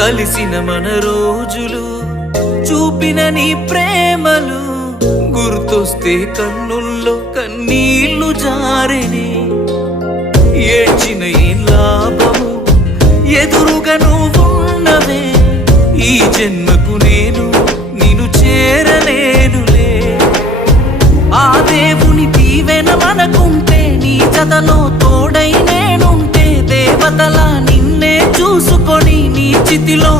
కలిసిన మన రోజులు చూపిన నీ ప్రేమలు గుర్తొస్తే కన్నుల్లో కన్నీళ్లు జారెనే. ఏడ్చిన ఈ లాభము ఎదురుగా నువ్వున్నవే, ఈ జన్మకు నేను నిన్ను చేరలేనులే. ఆ దేవుని దీవెన మనకుంటే, నీ జతలో తోడై నేనుంటే, దేవతలా నిన్నే చూసుకొని నీ చితిలో